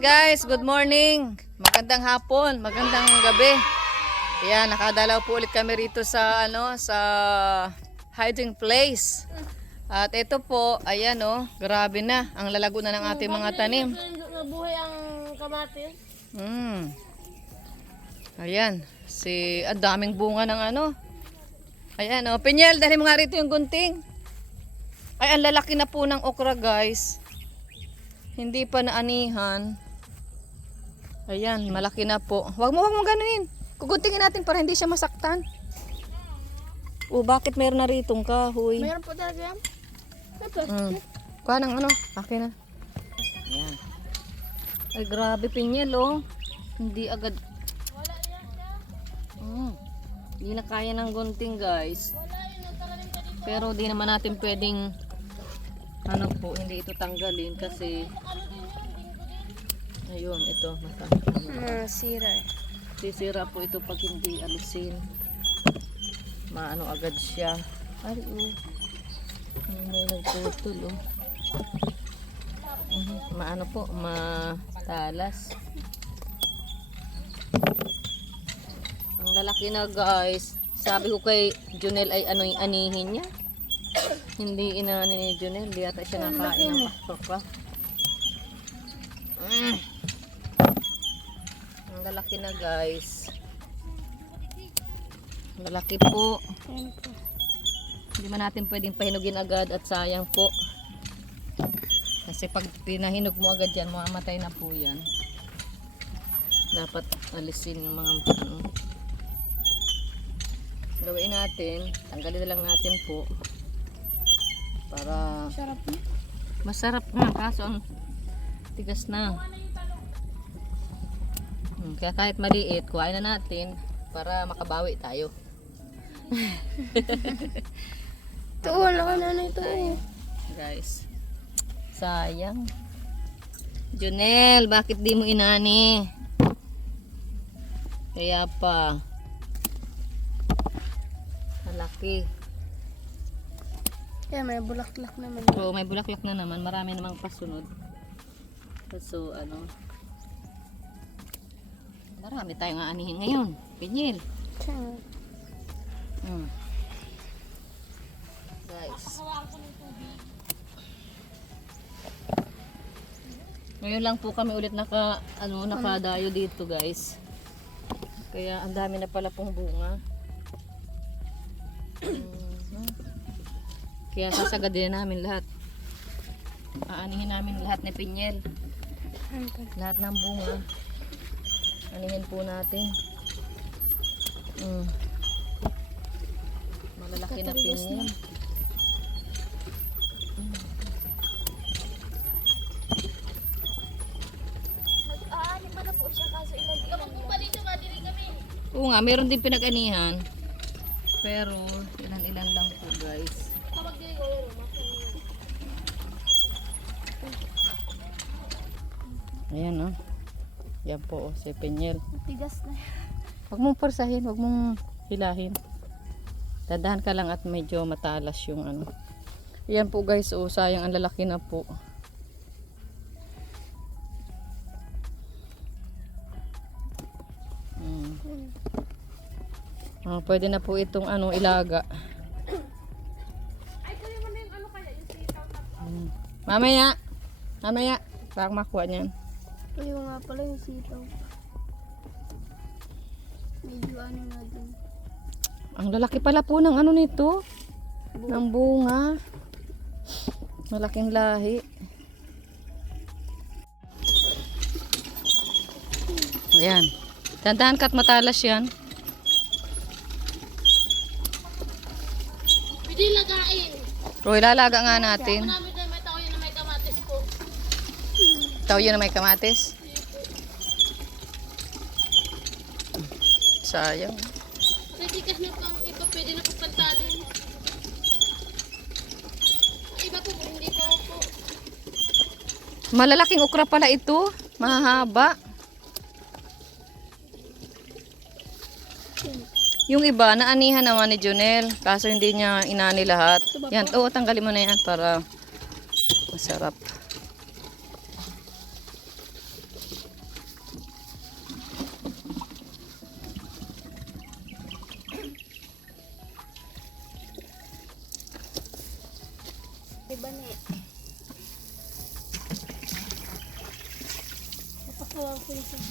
Ayan guys, good morning. Magandang hapon, magandang gabi. Ayan, nakadalaw po ulit kami rito sa sa hiding place. At ito po, ayan grabe na ang lalago na ng ating mga tanim. Nabuhay ang kamatis. Ayan, ang daming bunga ng Ayan Pinyel, dali mo nga rito yung gunting. Ay, ang lalaki na po ng okra guys. Hindi pa naanihan. Ayan, malaki na po. Wag mo ganunin. Kuguntingin natin para hindi siya masaktan. Bakit meron na ritong kahoy? Mayroon po talaga yan. Kuha ng akin na. Ayan. Ay, grabe Pinyel Hindi agad. Hindi na kaya ng gunting guys. Pero di naman natin pwedeng hindi ito tanggalin kasi ayun, ito Sira eh. sisira po ito pag hindi alisin. Agad siya. Ay, may nagputol matalas. Ang lalaki na guys. Sabi ko kay Junel ay anihin niya. Hindi inani ni Junel, di ata siya nakain ng pakpa. Ang lalaki na guys. Ang lalaki po. Hindi man natin pwedeng pahinugin agad at sayang po. Kasi pag pinahinog mo agad yan, mamamatay na po yan. Dapat alisin yung mga gawin natin, tanggalin na lang natin po para Sarap na. masarap nga kaso ang tigas na. Kaya kahit maliit, kuhain na natin para makabawi tayo. Ito, wala na ito Guys, sayang. Junel, bakit di mo inani? Kaya pa laki. Yeah, may bulaklak naman. So, may bulaklak na naman. Marami namang pasunod. So, marami tayong aanihin ngayon. Pinyel. Guys. Ngayon lang po kami ulit nakadayo dito, guys. Kaya ang dami na pala pong bunga. Kaya sasagadin namin lahat. Aanihin namin lahat ni Pinyel. Lahat ng bunga. Anihin po natin. Malalaki na Pinyel. Nag-aani pa na po siya kaso ilan lang. Oo nga, meron din pinag-anihan. Pero ilan-ilan lang po guys. Ayan yan po si Pinyel. Matigas na. Huwag mong porsahin, huwag mong hilahin. Dadahan ka lang at medyo matalas yung Ayan po guys, sayang ang lalaki na po. Pwede na po itong ilaga. Ay, kaya mo na yung kaya yung sitaw na. Mamaya para makuha niyan. Kaya nga pala yung sitaw. Medyo na din. Ang lalaki pala po ng nito. Ng bunga. Malaking lahi. Ayan. Dandahan ka't matalas yan. Pwede lagain. Pero ilalaga nga natin. Marami tayo may tao yun na may kamatis po. Tao yun na may kamatis. Sayang. Natigas na pang iba, pwede na pagpantalin. Iba po, hindi pa po. Malalaking okra pala ito. Mahaba. Yung iba, naanihan naman ni Junel. Kaso hindi niya inani lahat. Yan, tanggalin mo na yan para masarap. Diba ni? Napakawaw ko yung sabi.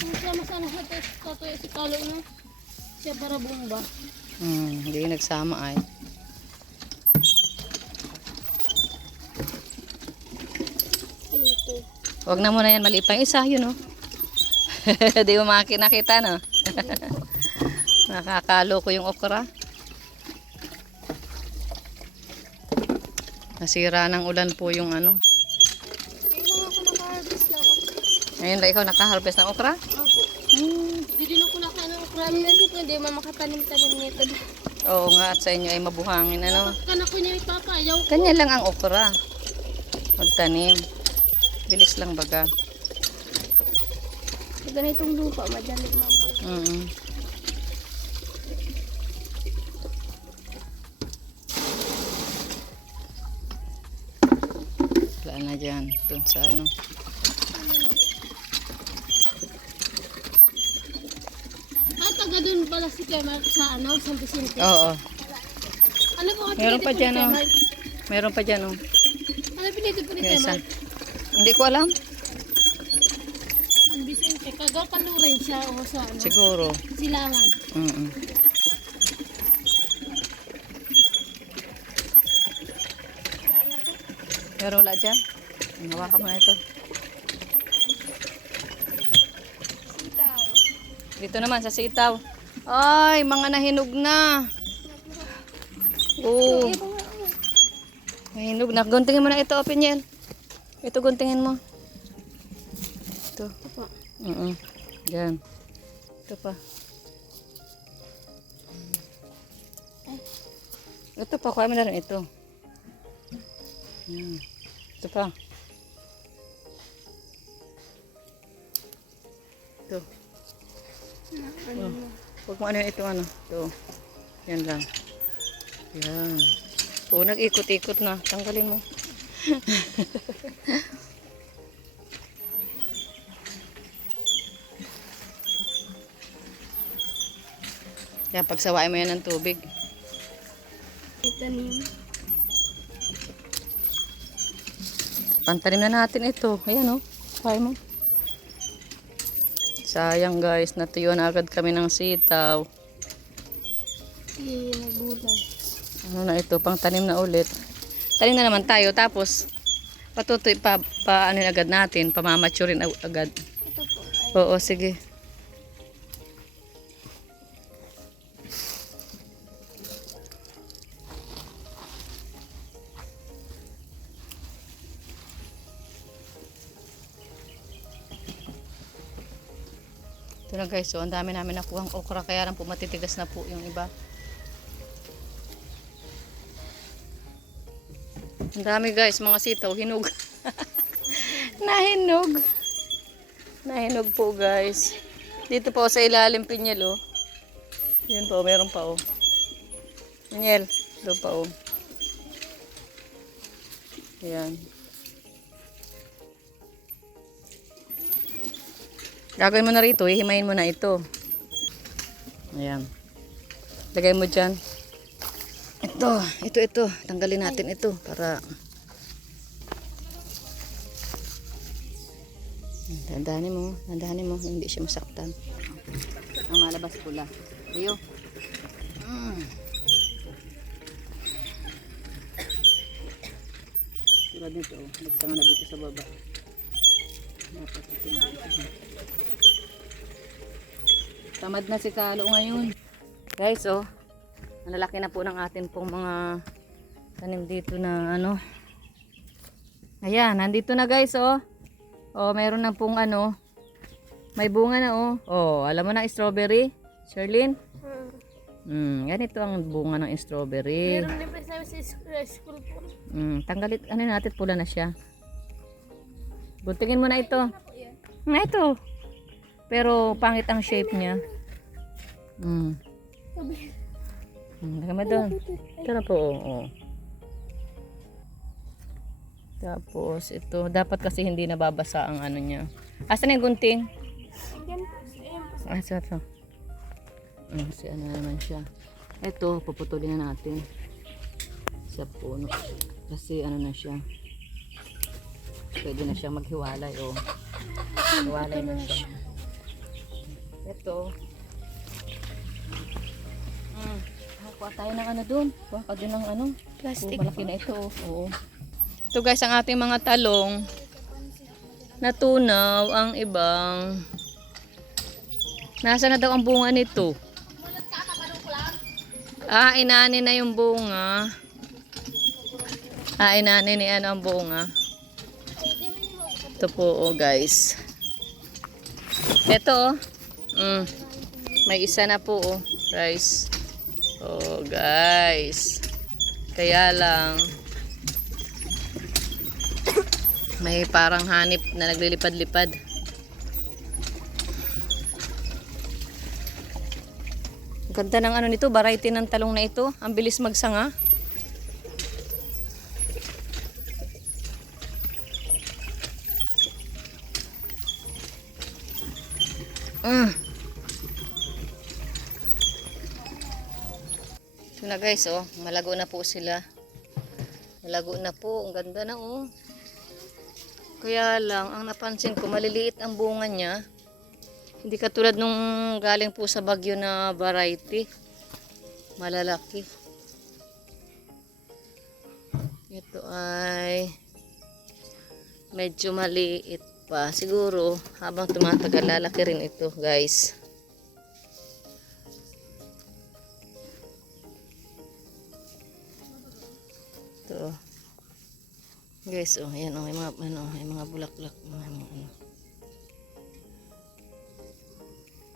Kung sama sana sa tatoy si Kalo na. Siya para bomba. Hindi nagsama ay. Ito. Huwag na muna yan, maliit pa yung isa, yun oh. Di mo nakita no? Nakakalo ko yung okra. Nasira ng ulan po yung ano. Ay, mga ako naka-harvest lang ako. Ngayon ba ikaw nakaharvest ng okra? Opo. Hindi din ako nakaano ng krami kasi kung hindi makatanim-tanim nito. Oo nga, at sa inyo ay mabuhangin ano. Kan ako niya ipapayaw. Kanya lang ang okra. Magtanim. Bilis lang baga. Sa ganitong lupa, madali mabuhay. Wala na dyan. Doon sa ano. Taga dun pala si Kemal sa ano, San Vicente. Oo. Ano po ang Meron pa pinito po ni dyan oh. Kemal? Meron pa dyan oh. Ano pinito po ni Yung isa. Kemal? Hindi ko alam. San Vicente. Kagaw kalurin siya o sa ano? Siguro. Silangan. Pero wala dyan. Hawakan mo na ito. Sitaw. Dito naman sa sitaw. Ay, mga nahinog na. Oo. Nahinog na. Guntingin mo na ito, Pinyel. Ito guntingin mo. Ito. Opo. Diyan. Ito pa. Ito pa, kuha mo na rin ito. Yan. Ito pa. Ito. Huwag mo ano ito ano. Ito. Yan lang. Yan. Oo, nag-ikot-ikot na. Tanggalin mo. Yan, pagsawain mo yan ng tubig. Itanim. Pantanim na natin ito. Ayan o. Kaya mo. Sayang guys. Natuyo na agad kami ng sitaw. Nagulay. Ano na ito? Pangtanim na ulit. Tanim na naman tayo. Tapos patutoy pa ano agad natin. Pamamaturin agad. Ito po. Oo, sige. Ito na guys, so ang dami namin nakuha ang okra, kaya lang po matitigas na po yung iba. Ang dami guys, mga sitaw, hinog. Nahinog. Nahinog po guys. Dito po sa ilalim Pinyel oh. Yan po, meron pa oh. Pinyel, doon pa oh. Ayan. Gagawin mo na rito, hihimayin mo na ito. Ayan. Lagay mo dyan. Ito. Tanggalin natin ito para... Dandahanin mo. Hindi siya masaktan. Ang malabas pula. Rio. Tulad nito, nagsanga na dito sa baba. Dapat ito dito. Tamad na si Kalo ngayon. Guys, oh. Ang lalaki na po ng atin pong mga tanim dito na ano. Ayan, nandito na guys, oh. Oh, mayroon na pong ano. May bunga na, oh. Oh, alam mo na strawberry, Sherlyn? Ganito ang bunga ng strawberry. Meron din pa sa school po. Tanggalit, ano natin, pula na siya. Buntingin mo na ito. Na ito. Pero pangit ang shape niya. Lagay mo doon. Ito na po. Oh. Tapos ito. Dapat kasi hindi nababasa ang ano niya. Asan na yung gunting? Yan. Ito. Kasi ano naman siya. Ito, puputulin na natin. Sa puno. Kasi ano na siya. Pwede na siya maghiwalay. Oh. Hiwalay na siya. Ito. Kuha tayo ng ano dun. Kuha ka dun ng ano. Plastic. Malaki na ito. Oo. Ito guys, ang ating mga talong. Natunaw ang ibang. Nasa na daw ang bunga nito? Inani na yung bunga. Inani ni ano ang bunga. Ito po oh guys. Ito oh. May isa na po oh guys. Oh guys. Kaya lang may parang hanip na naglilipad-lipad. Ganda ng ano nito, variety ng talong na ito. Ang bilis magsanga. Ito na guys, oh, malago na po sila. Malago na po, ang ganda na oh. Kaya lang, ang napansin ko, maliliit ang bunga niya. Hindi katulad nung galing po sa Bagyo na variety. Malalaki. Ito ay medyo maliit pa. Siguro, habang tumatagal, lalaki rin ito guys. Ito. Guys, oh, ayan oh, may mga bulaklak,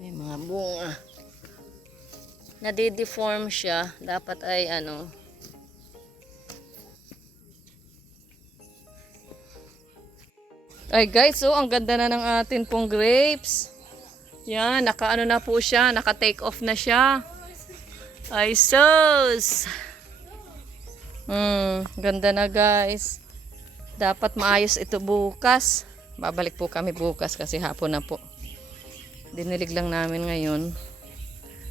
may mga bunga. Nade-deform siya, dapat ay ano. Ay guys, oh, ang ganda na ng atin pong grapes. Yan, naka-ano na po siya, naka-take off na siya. Ay sus. Ganda na guys. Dapat maayos ito bukas. Babalik po kami bukas kasi hapon na po. Dinilig lang namin ngayon.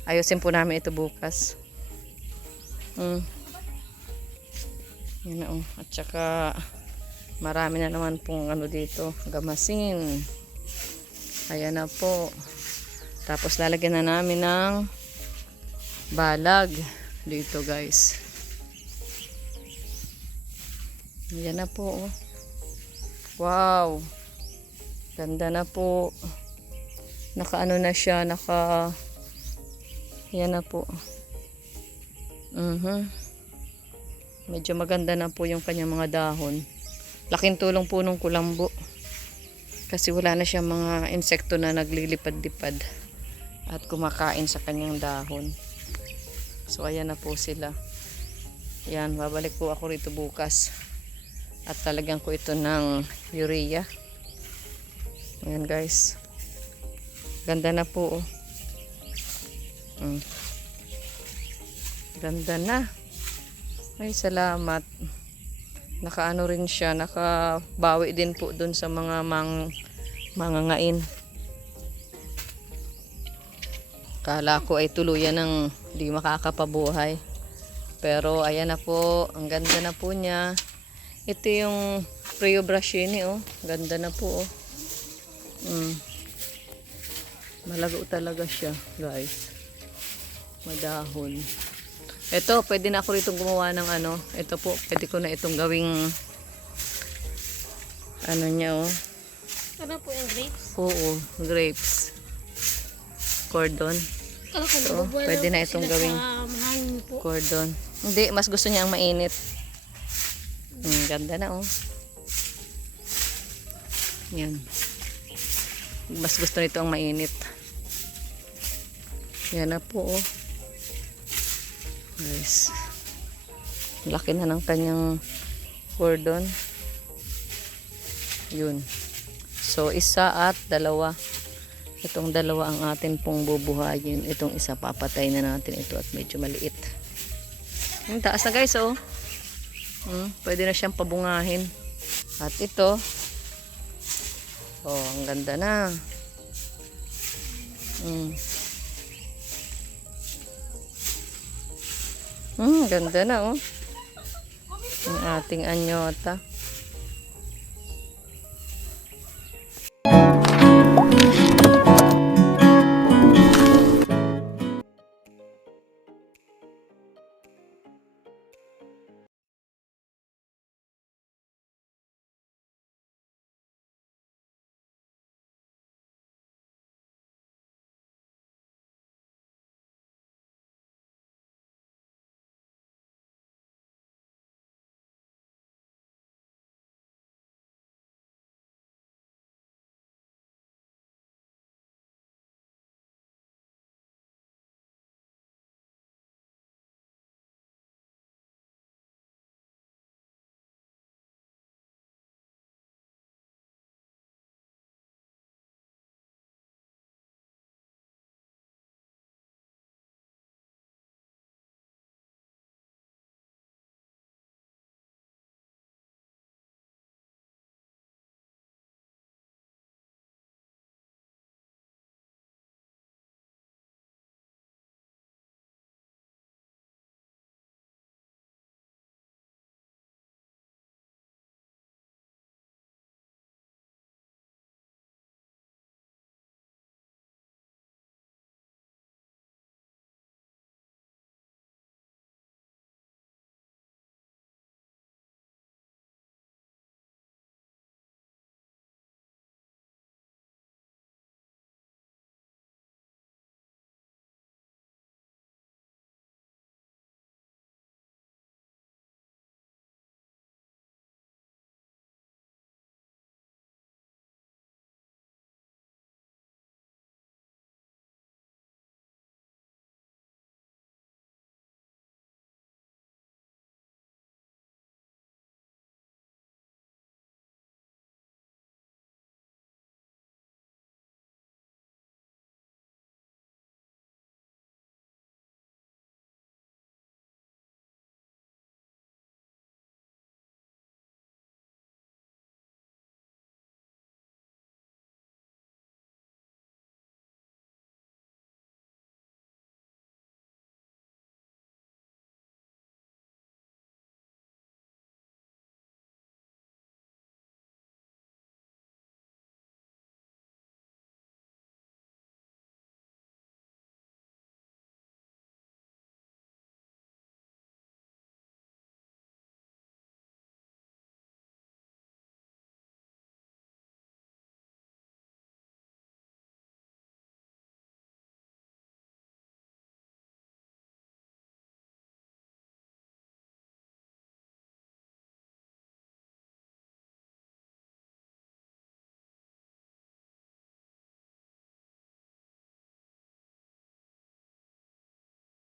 Ayusin po namin ito bukas. Yan na oh. At saka marami na naman pong ano dito. Gamasin. Ayan na po. Tapos lalagyan na namin ng balag dito guys. Yan na po. Oh. Wow. Ganda na po. Naka-ano na siya. Yan na po. Medyo maganda na po yung kanyang mga dahon. Laking tulong po nung kulambo. Kasi wala na siyang mga insekto na naglilipad-lipad at kumakain sa kanyang dahon. So ayan na po sila. Yan, babalik po ako rito bukas. At talagyan ko ito ng urea. Ayan guys. Ganda na po. Oh. Ganda na. Ay salamat. Nakaano rin siya. Nakabawi din po dun sa mga mangangain. Kala ko ay tuluyan ng di makakapabuhay. Pero ayan na po. Ang ganda na po niya. Ito yung Preobrasini oh. Ganda na po oh. Malago talaga siya guys. Madahon. Ito, pwede na ako rito gumawa ng ano. Ito po, pwede ko na itong gawing ano niya oh. Ano po yung grapes? Oo, grapes. Cordon. So, pwede na itong gawing cordon. Hindi, mas gusto niya ang mainit. Ganda na oh. Yan. Mas gusto nito ang mainit. Yan na po oh. Guys. Laki na ng kanyang cordon. Yun. So isa at dalawa. Itong dalawa ang atin pong bubuhayin. Itong isa papatay na natin ito at medyo maliit. Ang taas na guys oh. Pwede na siyang pabungahin. At ito, oh, ang ganda na. Ganda na oh. Ang ating anyota.